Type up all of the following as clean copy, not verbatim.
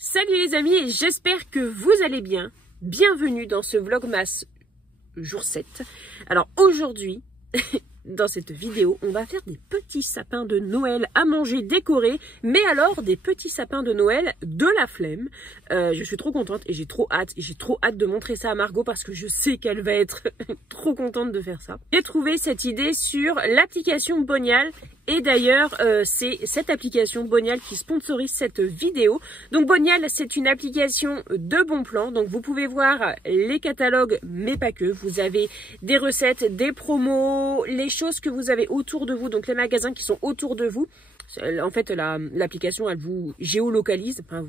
Salut les amis, j'espère que vous allez bien. Bienvenue dans ce Vlogmas jour 7. Alors aujourd'hui, dans cette vidéo, on va faire des petits sapins de Noël à manger décorés, mais alors des petits sapins de Noël de la flemme. Je suis trop contente et j'ai trop hâte de montrer ça à Margot parce que je sais qu'elle va être trop contente de faire ça. J'ai trouvé cette idée sur l'application Bonial. Et d'ailleurs, c'est cette application Bonial qui sponsorise cette vidéo. Donc Bonial, c'est une application de bons plans. Donc vous pouvez voir les catalogues, mais pas que. Vous avez des recettes, des promos, les choses que vous avez autour de vous. Donc les magasins qui sont autour de vous. En fait, l'application, elle vous géolocalise. Enfin,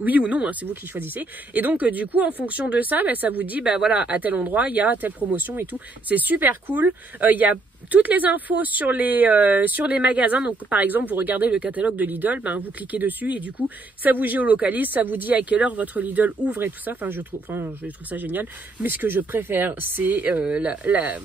oui ou non, hein, c'est vous qui choisissez. Et donc, du coup, en fonction de ça, ça vous dit, voilà, à tel endroit, il y a telle promotion et tout. C'est super cool. Il y a toutes les infos sur les magasins. Donc, par exemple, vous regardez le catalogue de Lidl, vous cliquez dessus et du coup, ça vous géolocalise, ça vous dit à quelle heure votre Lidl ouvre et tout ça. Enfin, je trouve ça génial. Mais ce que je préfère, c'est la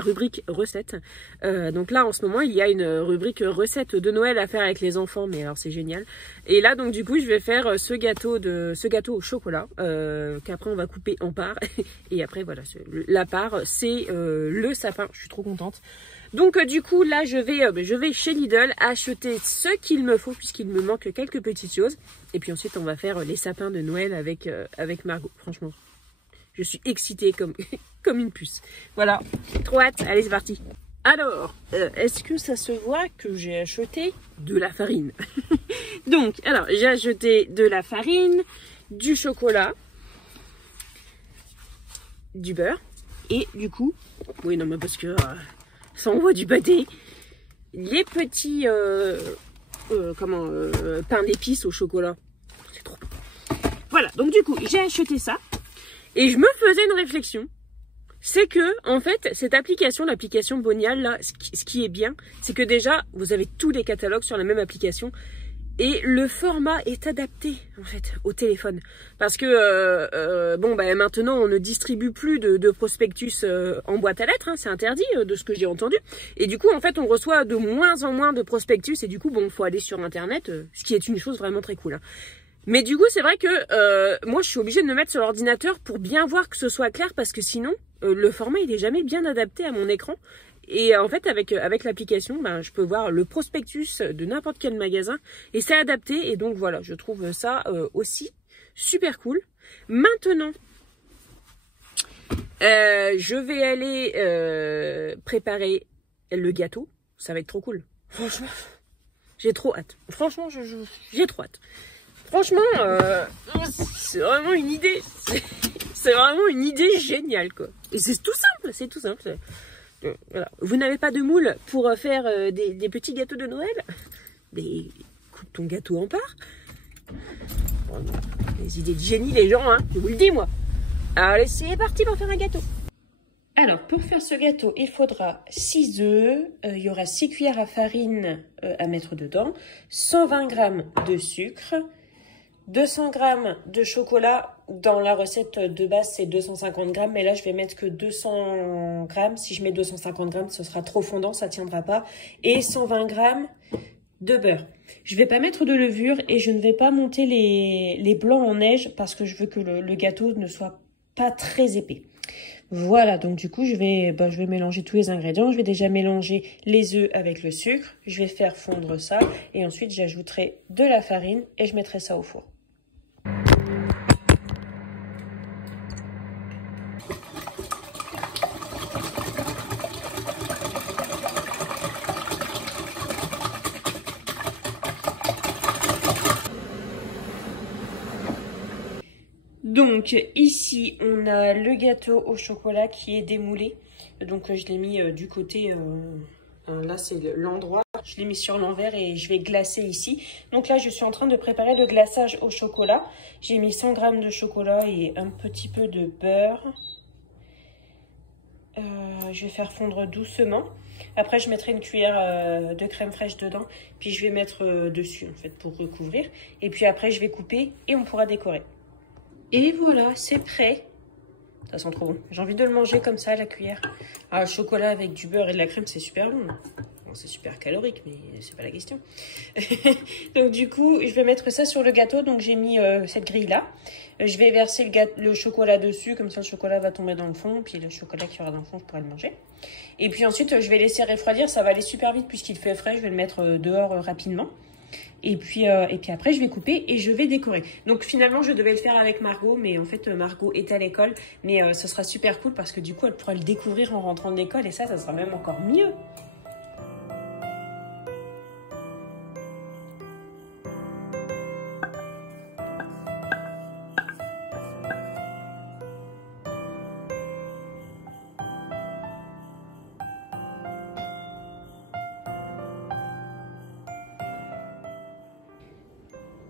rubrique recettes. Donc là, en ce moment, il y a une rubrique recettes de Noël à faire avec les enfants. Mais alors, c'est génial. Et là, donc, du coup, je vais faire ce gâteau au chocolat qu'après on va couper en parts. Et après, voilà, la part, c'est le sapin. Je suis trop contente. Donc du coup là je vais chez Lidl acheter ce qu'il me faut puisqu'il me manque quelques petites choses et puis ensuite on va faire les sapins de Noël avec Margot. Franchement je suis excitée comme une puce. Voilà, trop hâte. Allez, c'est parti. Alors est-ce que ça se voit que j'ai acheté de la farine? Donc alors j'ai acheté de la farine, du chocolat, du beurre et du coup, oui non mais parce que ça envoie du pâté, les petits pain d'épices au chocolat, c'est trop bon. Voilà, donc du coup j'ai acheté ça et je me faisais une réflexion, c'est que en fait cette application, l'application Bonial là, ce qui est bien, c'est que déjà vous avez tous les catalogues sur la même application. Et le format est adapté en fait au téléphone parce que maintenant on ne distribue plus de prospectus en boîte à lettres, hein, c'est interdit de ce que j'ai entendu. Et du coup en fait on reçoit de moins en moins de prospectus et du coup faut aller sur internet, ce qui est une chose vraiment très cool. Hein. Mais du coup c'est vrai que moi je suis obligée de me mettre sur l'ordinateur pour bien voir que ce soit clair parce que sinon le format il est jamais bien adapté à mon écran. Et en fait, avec l'application, je peux voir le prospectus de n'importe quel magasin et c'est adapté. Et donc voilà, je trouve ça aussi super cool. Maintenant, je vais aller préparer le gâteau. Ça va être trop cool. Franchement, j'ai trop hâte. Franchement, j'ai trop hâte. Franchement, c'est vraiment une idée. C'est vraiment une idée géniale, quoi. Et c'est tout simple, c'est tout simple. Voilà. Vous n'avez pas de moule pour faire des petits gâteaux de Noël? Coupe ton gâteau en parts. Bon, les idées de génie, les gens, hein, je vous le dis, moi. Allez, c'est parti pour faire un gâteau. Alors, pour faire ce gâteau, il faudra 6 œufs, il y aura 6 cuillères à farine à mettre dedans, 120 g de sucre, 200 g de chocolat. Dans la recette de base, c'est 250 g, mais là, je vais mettre que 200 g. Si je mets 250 g, ce sera trop fondant, ça ne tiendra pas. Et 120 g de beurre. Je ne vais pas mettre de levure et je ne vais pas monter les blancs en neige parce que je veux que le gâteau ne soit pas très épais. Voilà, donc du coup, je vais mélanger tous les ingrédients. Je vais déjà mélanger les œufs avec le sucre. Je vais faire fondre ça et ensuite, j'ajouterai de la farine et je mettrai ça au four. Donc ici on a le gâteau au chocolat qui est démoulé. Donc je l'ai mis du côté, là c'est l'endroit. Je l'ai mis sur l'envers et je vais glacer ici. Donc là je suis en train de préparer le glaçage au chocolat. J'ai mis 100 g de chocolat et un petit peu de beurre. Je vais faire fondre doucement. Après je mettrai une cuillère de crème fraîche dedans. Puis je vais mettre dessus en fait pour recouvrir. Et puis après je vais couper et on pourra décorer. Et voilà, c'est prêt. Ça sent trop bon. J'ai envie de le manger comme ça à la cuillère. Ah, le chocolat avec du beurre et de la crème, c'est super bon. Bon, c'est super calorique, mais c'est pas la question. Donc du coup, je vais mettre ça sur le gâteau. Donc j'ai mis cette grille-là. Je vais verser le chocolat dessus, comme ça le chocolat va tomber dans le fond. Puis le chocolat qui aura dans le fond, je pourrai le manger. Et puis ensuite, je vais laisser refroidir. Ça va aller super vite puisqu'il fait frais. Je vais le mettre dehors rapidement. Et puis après, je vais couper et je vais décorer. Donc finalement, je devais le faire avec Margot, mais en fait, Margot est à l'école. Mais ce sera super cool parce que du coup, elle pourra le découvrir en rentrant de l'école. Et ça sera même encore mieux.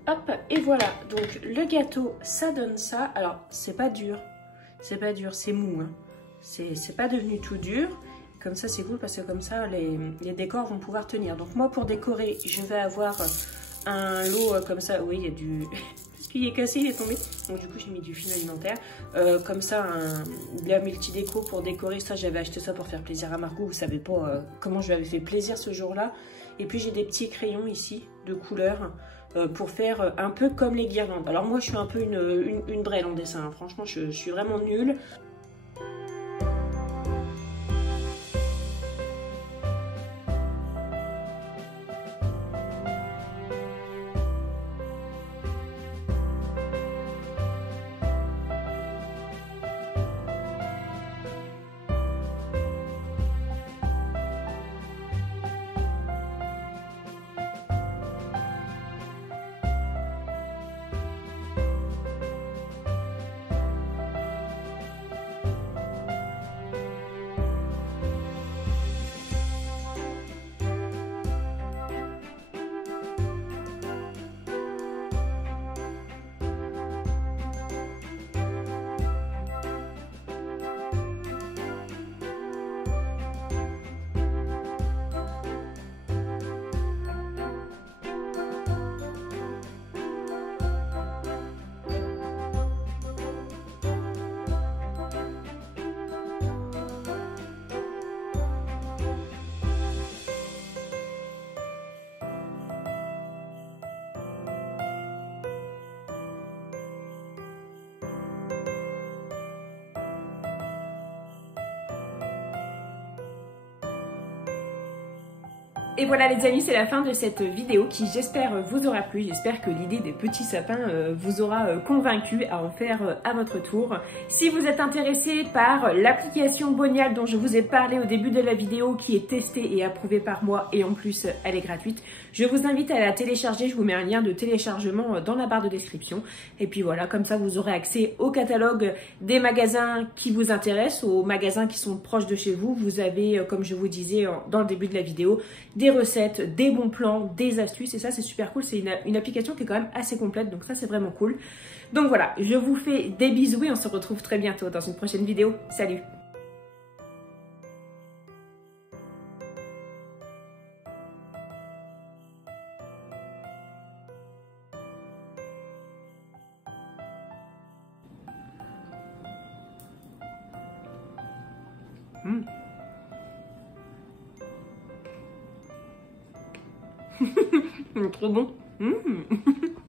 Hop, et voilà, donc le gâteau, ça donne ça. Alors, c'est pas dur, c'est mou, hein. C'est pas devenu tout dur. Comme ça, c'est cool parce que comme ça, les décors vont pouvoir tenir. Donc moi, pour décorer, je vais avoir un lot comme ça. Oui, il y a du... Parce qu'il est cassé, il est tombé. Donc du coup, j'ai mis du fil alimentaire. Comme ça, de la multi-déco pour décorer. Ça, j'avais acheté ça pour faire plaisir à Margot. Vous savez pas comment je lui avais fait plaisir ce jour-là. Et puis, j'ai des petits crayons ici, de couleurs. Pour faire un peu comme les guirlandes. Alors moi je suis un peu une brêle en dessin, hein. Franchement je suis vraiment nulle. Et voilà les amis, c'est la fin de cette vidéo qui j'espère vous aura plu. J'espère que l'idée des petits sapins vous aura convaincu à en faire à votre tour. Si vous êtes intéressé par l'application Bonial dont je vous ai parlé au début de la vidéo, qui est testée et approuvée par moi et en plus elle est gratuite, je vous invite à la télécharger. Je vous mets un lien de téléchargement dans la barre de description. Et puis voilà, comme ça vous aurez accès au catalogue des magasins qui vous intéressent, aux magasins qui sont proches de chez vous. Vous avez, comme je vous disais dans le début de la vidéo, des recettes, des bons plans, des astuces, et ça c'est super cool. C'est une application qui est quand même assez complète, donc ça c'est vraiment cool. Donc voilà, je vous fais des bisous et on se retrouve très bientôt dans une prochaine vidéo. Salut! Trop bon.